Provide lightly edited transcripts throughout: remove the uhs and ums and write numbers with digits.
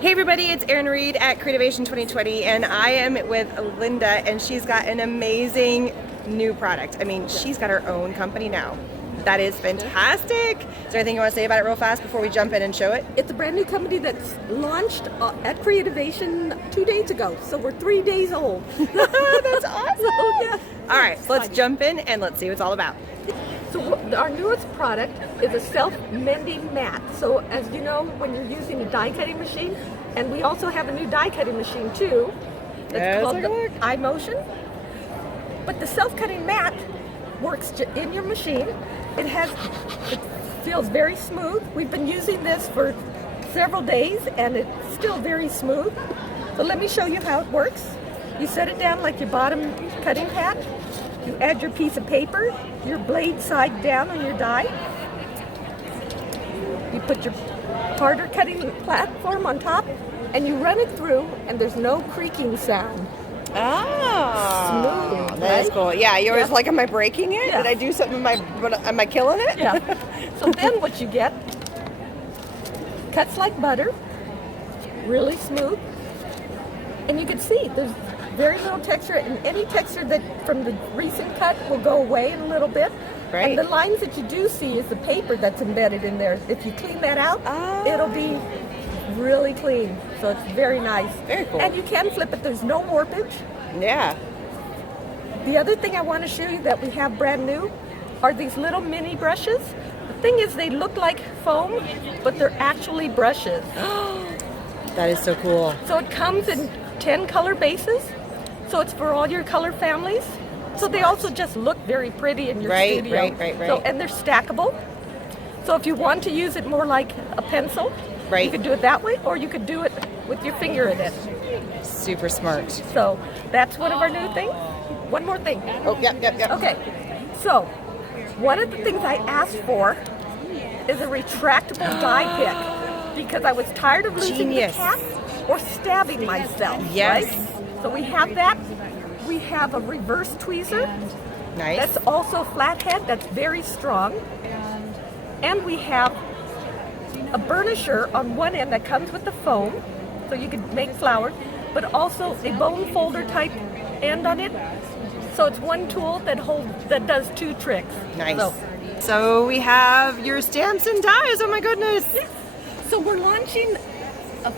Hey everybody, it's Erin Reed at Creativation 2020 and I am with Lynda and she's got an amazing new product. I mean, she's got her own company now. That is fantastic. Is there anything you want to say about it real fast before we jump in and show it? It's a brand new company that's launched at Creativation 2 days ago, so we're 3 days old. That's awesome. Yeah. All right, so let's jump in and let's see what it's all about. So our newest product is a self-mending mat. So as you know, when you're using a die cutting machine, and we also have a new die cutting machine too, that's called the iMotion. But the self-cutting mat works in your machine. It feels very smooth. We've been using this for several days and it's still very smooth. So let me show you how it works. You set it down like your bottom cutting pad. You add your piece of paper, your blade side down on your die. You put your harder cutting platform on top and you run it through and there's no creaking sound. Oh, smooth, that's right? cool. Yeah, you always like, am I breaking it? Yeah. Did I do something? Am I killing it? Yeah. So then what you get, cuts like butter, really smooth. And you can see there's very little texture, and any texture that from the recent cut will go away in a little bit. Right. And the lines that you do see is the paper that's embedded in there. If you clean that out, it'll be really clean. So it's very nice. Very cool. And you can flip it. There's no warpage. Yeah. The other thing I want to show you that we have brand new are these little mini brushes. The thing is they look like foam, but they're actually brushes. That is so cool. So it comes in 10 color bases. So it's for all your color families. So they also just look very pretty in your studio. Right. So, and they're stackable. So if you want to use it more like a pencil, you could do it that way, or you could do it with your finger in it. Super smart. So that's one of our new things. One more thing. Oh, yep. Okay, so one of the things I asked for is a retractable die pick because I was tired of losing the cap or stabbing myself. Yes. Right? So we have that. We have a reverse tweezer. Nice. That's also flathead. That's very strong. And we have a burnisher on one end that comes with the foam, so you can make flowers, but also a bone folder type end on it. So it's one tool that does two tricks. Nice. So we have your stamps and dies. Oh my goodness. Yes. So we're launching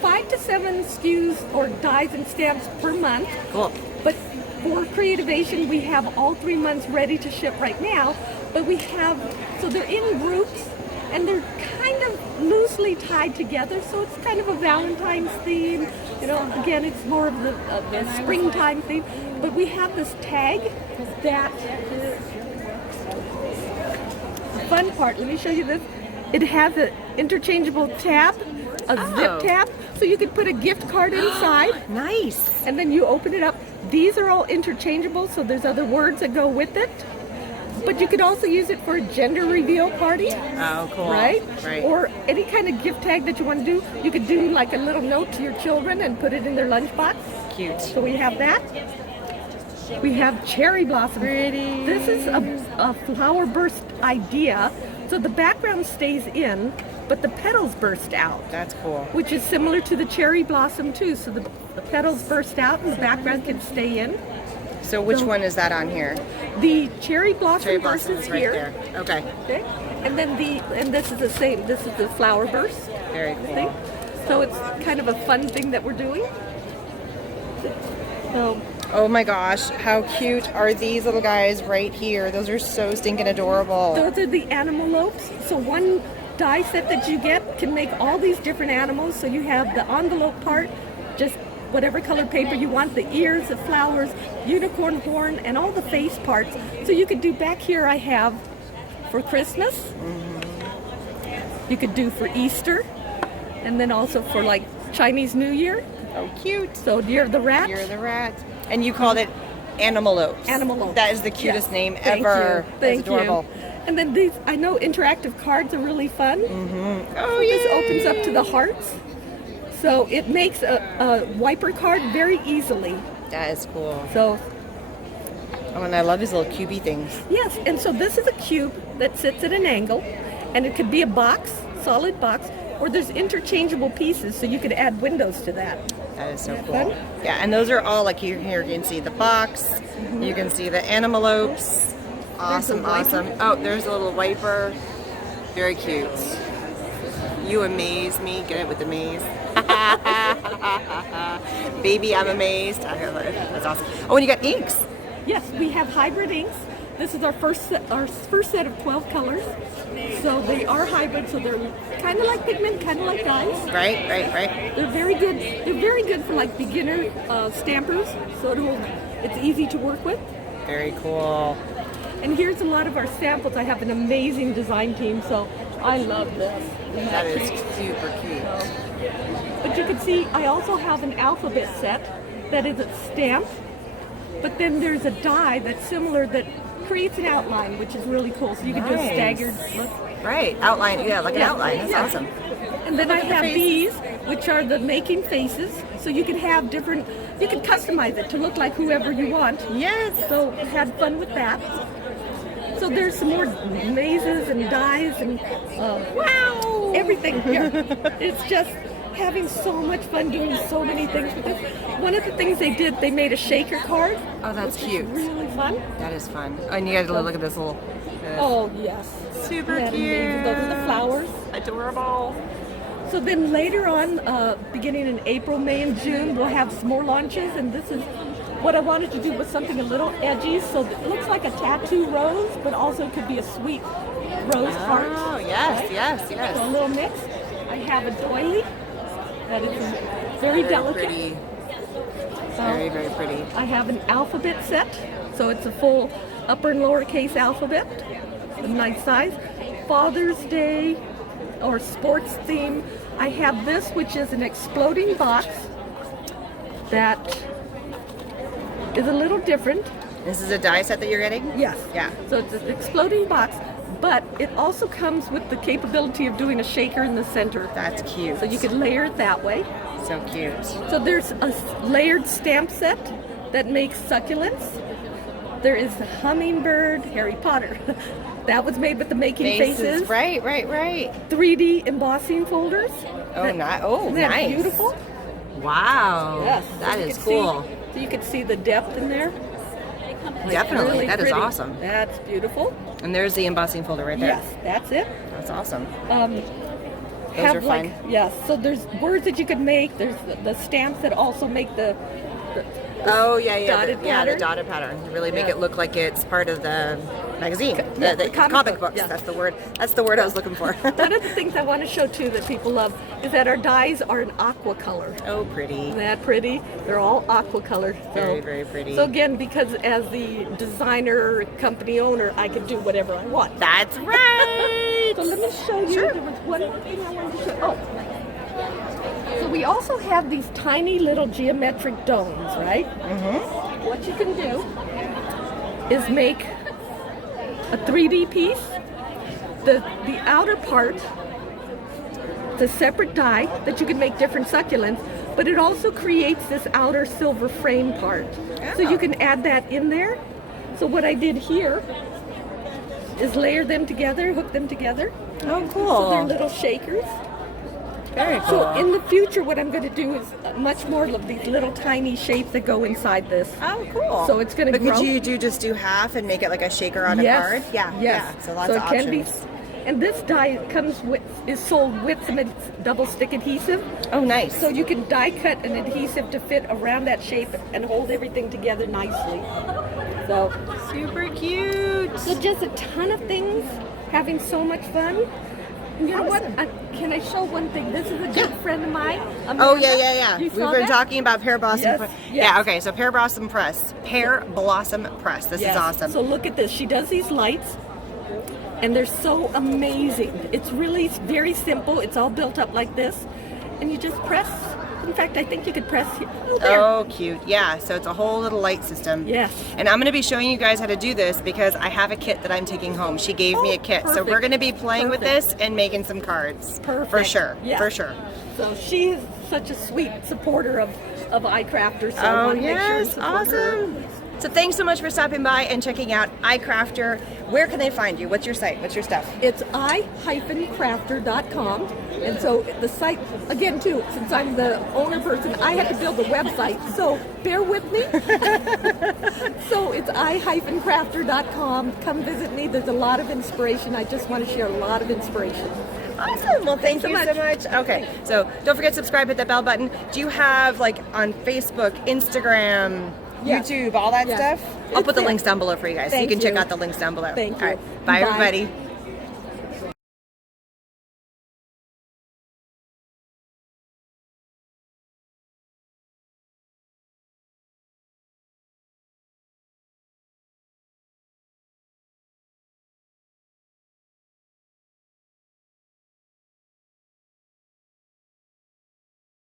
5 to 7 SKUs or dies and stamps per month. Cool. But for Creativation, we have all 3 months ready to ship right now. But we have, so they're in groups and they're kind of loosely tied together. So it's kind of a Valentine's theme. You know, again, it's more of the springtime theme. But we have this tag that, the fun part, let me show you this. It has an interchangeable tab, a zip tab, so you could put a gift card inside. Nice. And then you open it up. These are all interchangeable, so there's other words that go with it. But you could also use it for a gender reveal party. Oh, cool. Right? Right. Or any kind of gift tag that you want to do. You could do like a little note to your children and put it in their lunchbox. Cute. So we have that. We have cherry blossom. Pretty. This is a flower burst idea. So the background stays in, but the petals burst out. That's cool. Which is similar to the cherry blossom too. So the petals burst out and the background can stay in. So which one is that on here? The cherry blossom burst is is right here. there. Okay. Okay. And then this is the same. This is the flower burst Very cool. thing. So it's kind of a fun thing that we're doing. So. Oh my gosh, how cute are these little guys right here? Those are so stinking adorable. Those are the animalopes. So one die set that you get can make all these different animals. So you have the envelope part, just whatever color paper you want, the ears, the flowers, unicorn horn, and all the face parts. So you could do back here I have for Christmas. Mm-hmm. You could do for Easter, and then also for like Chinese New Year. Oh, cute. So Year of the Rat. Year of the Rat. And you called it Animalopes. Animalopes. That is the cutest name Thank ever. you. Thank That's adorable. you. And then these, I know interactive cards are really fun. Mm-hmm. Oh, This yeah. opens up to the hearts. So it makes a wiper card very easily. That is cool. So, oh, and I love these little cubey things. yes, and so this is a cube that sits at an angle, and it could be a box, solid box, Or there's interchangeable pieces, so you could add windows to that. That is so cool. Yeah, and those are all like here you can see the box, you can see the envelopes. Awesome, awesome. Oh, there's a little wiper. Very cute. You amaze me. Get it with the maze. Baby, I'm amazed. I love it. That's awesome. Oh, and you got inks. Yes, we have hybrid inks. This is our first set of 12 colors. So they are hybrid, so they're kind of like pigment, kind of like dyes. Right. They're very good. They're very good for like beginner stampers, so it's easy to work with. Very cool. And here's a lot of our samples. I have an amazing design team, so I love this. That is super cute. But you can see I also have an alphabet set that isn't stamped, but then there's a die that's similar that creates an outline, which is really cool. So you can do a staggered look. Right, outline, yeah, like an outline. That's awesome. And then I have these, which are the making faces. So you can have different, you can customize it to look like whoever you want. Yes. So had fun with that. So there's some more mazes and dies and wow, everything here. It's just having so much fun doing so many things with this. One of the things they did, they made a shaker card. Oh, that's cute. Really fun. That is fun. Oh, and you guys look at this little. Oh yes. Super cute. Those are the flowers. Adorable. So then later on, beginning in April, May, and June, we'll have some more launches, and this is what I wanted to do was something a little edgy, so it looks like a tattoo rose, but also could be a sweet rose heart. Oh, yes, right? yes. So a little mix. I have a doily that is very delicate. Pretty. Very, very pretty. I have an alphabet set, so it's a full upper and lowercase alphabet, a nice size. Father's Day or sports theme. I have this, which is an exploding box that is a little different. This is a die set that you're getting? Yes. Yeah. So it's an exploding box, but it also comes with the capability of doing a shaker in the center. That's cute. So you could layer it that way. So cute. So there's a layered stamp set that makes succulents. There is the hummingbird, Harry Potter. That was made with the making faces. Right. 3D embossing folders. Oh, Isn't that nice. beautiful? Wow. Yes. That is cool. So you can see the depth in there. Definitely. Really that is pretty. awesome. That's beautiful. And there's the embossing folder right there. Yes, that's it. That's awesome. Those are fun. Yes, so there's words that you could make. There's the stamps that also make the Oh, yeah. dotted The pattern. dotted pattern. Really make it look like it's part of the magazine. The comic book, books. yeah. That's the word. That's the word I was looking for. One of the things I want to show too that people love is that our dyes are an aqua color. Oh, pretty. Isn't that pretty? They're all aqua color. Very, very pretty. So again, because as the designer, company owner, I can do whatever I want. That's right. So let me show you. Sure. There was one more thing I wanted to show. Oh. So we also have these tiny little geometric domes, right? Mm-hmm. What you can do is make a 3D piece. The outer part, it's a separate die that you can make different succulents, but it also creates this outer silver frame part. So you can add that in there. So what I did here is layer them together, hook them together. Oh, cool. So they're little shakers. Very cool. So in the future, what I'm going to do is much more of these little tiny shapes that go inside this. Oh, cool. So it's going to grow. But could you just do half and make it like a shaker on a card? Yeah. So lots of options. Can be. And this die is sold with some double stick adhesive. Oh, nice. So you can die cut an adhesive to fit around that shape and hold everything together nicely. So super cute. So just a ton of things, having so much fun. You know what? Can I show one thing? This is a good friend of mine. Amanda. Oh, yeah. You We've saw been that? talking about Pear Blossom Press. Yes. Yeah, okay, so Pear Blossom Press. Pear Blossom Press. This is awesome. So look at this. She does these lights, and they're so amazing. It's really very simple. It's all built up like this, and you just press. In fact, I think you could press here. Oh, there. Oh, cute. Yeah, so it's a whole little light system. Yes. And I'm going to be showing you guys how to do this because I have a kit that I'm taking home. She gave me a kit. Perfect. So we're going to be playing with this and making some cards. Perfect. For sure. Yeah. For sure. So she is such a sweet supporter of iCrafters. So I want to make sure and support her. So thanks so much for stopping by and checking out iCrafter. Where can they find you? What's your site? What's your stuff? It's i-crafter.com. And so the site, again too, since I'm the owner person, I had to build a website, so bear with me. So it's i-crafter.com. Come visit me. There's a lot of inspiration. I just want to share a lot of inspiration. Awesome. Well, thank you so much. Okay, so don't forget to subscribe, hit that bell button. Do you have like on Facebook, Instagram, YouTube, all that stuff? I'll put the links down below for you guys, so you can check out the links down below. Thank you. All right. Bye, everybody.